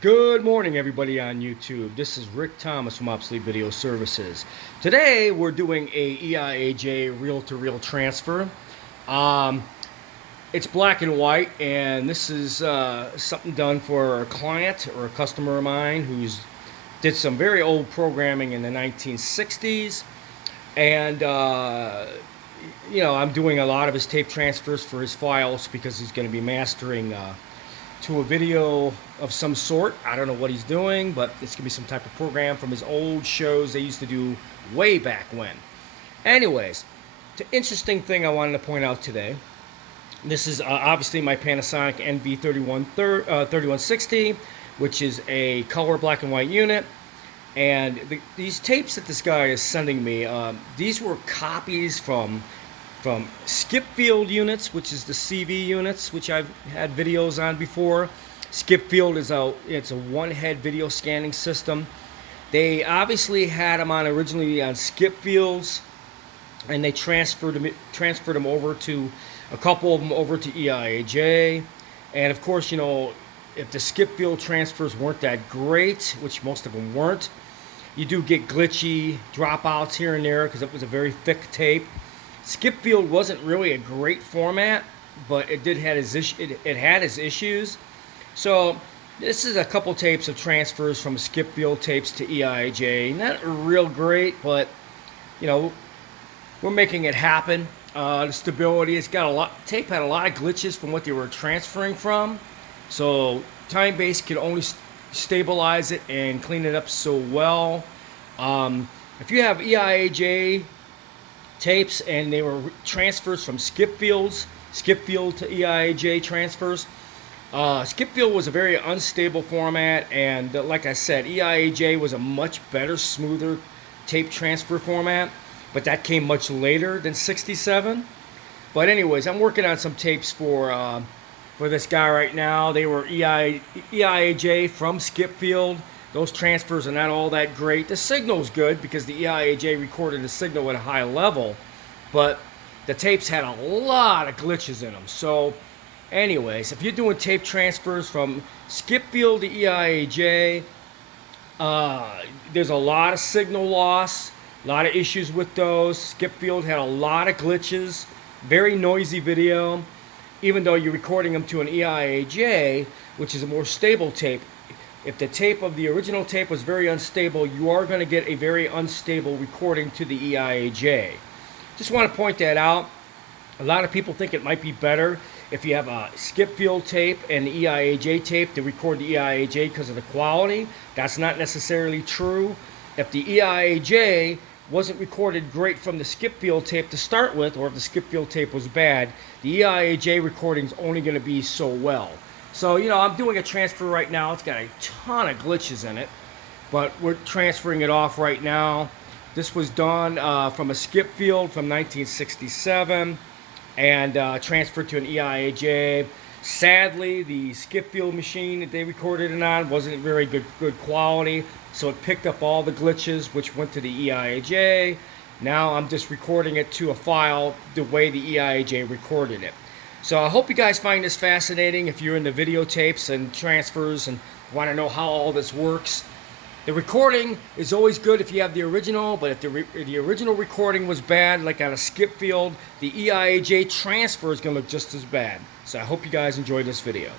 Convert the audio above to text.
Good morning, everybody on YouTube. This is Rick Thomas from Obsolete Video Services. Today, we're doing a EIAJ reel-to-reel transfer. Um, it's black and white, and this is something done for a client or a customer of mine who's did some very old programming in the 1960s, and I'm doing a lot of his tape transfers for his files because he's going to be mastering to a video of some sort. I don't know what he's doing, but it's gonna be some type of program from his old shows they used to do way back when. Anyways, the interesting thing I wanted to point out today. This is obviously my Panasonic NV3160, which is a color black and white unit. And these tapes that this guy is sending me, these were copies from Skipfield units, which is the CV units, which I've had videos on before. Skipfield is it's a one-head video scanning system. They obviously had them on originally on Skipfields, and they transferred them over to a couple of them over to EIAJ. And of course, if the Skipfield transfers weren't that great, which most of them weren't, you do get glitchy dropouts here and there because it was a very thick tape. Skipfield wasn't really a great format, but it had its issues. So this is a couple tapes of transfers from Skipfield tapes to EIJ. Not real great, but we're making it happen. The stability, tape had a lot of glitches from what they were transferring from. So Time Base could only stabilize it and clean it up so well. If you have EIAJ tapes and they were transfers from Skipfield to EIAJ transfers. Skipfield was a very unstable format, and like I said, EIAJ was a much better, smoother tape transfer format, but that came much later than 67. But anyways, I'm working on some tapes for this guy right now. They were EIAJ from Skipfield. Those transfers are not all that great. The signal's good because the EIAJ recorded the signal at a high level, but the tapes had a lot of glitches in them. So anyways, if you're doing tape transfers from Skipfield to EIAJ, there's a lot of signal loss, a lot of issues with those. Skipfield had a lot of glitches, very noisy video, even though you're recording them to an EIAJ, which is a more stable tape. If the tape of the original tape was very unstable, you are going to get a very unstable recording to the EIAJ. Just want to point that out. A lot of people think it might be better if you have a Skipfield tape and the EIAJ tape to record the EIAJ because of the quality. That's not necessarily true. If the EIAJ wasn't recorded great from the Skipfield tape to start with, or if the Skipfield tape was bad, the EIAJ recording is only going to be so well. So, I'm doing a transfer right now. It's got a ton of glitches in it, but we're transferring it off right now. This was done from a Skipfield from 1967 and transferred to an EIAJ. Sadly, the Skipfield machine that they recorded it on wasn't very good quality, so it picked up all the glitches, which went to the EIAJ. Now I'm just recording it to a file the way the EIAJ recorded it. So I hope you guys find this fascinating if you're into videotapes and transfers and want to know how all this works. The recording is always good if you have the original, but if the original recording was bad, like on a Skipfield, the EIAJ transfer is going to look just as bad. So I hope you guys enjoyed this video.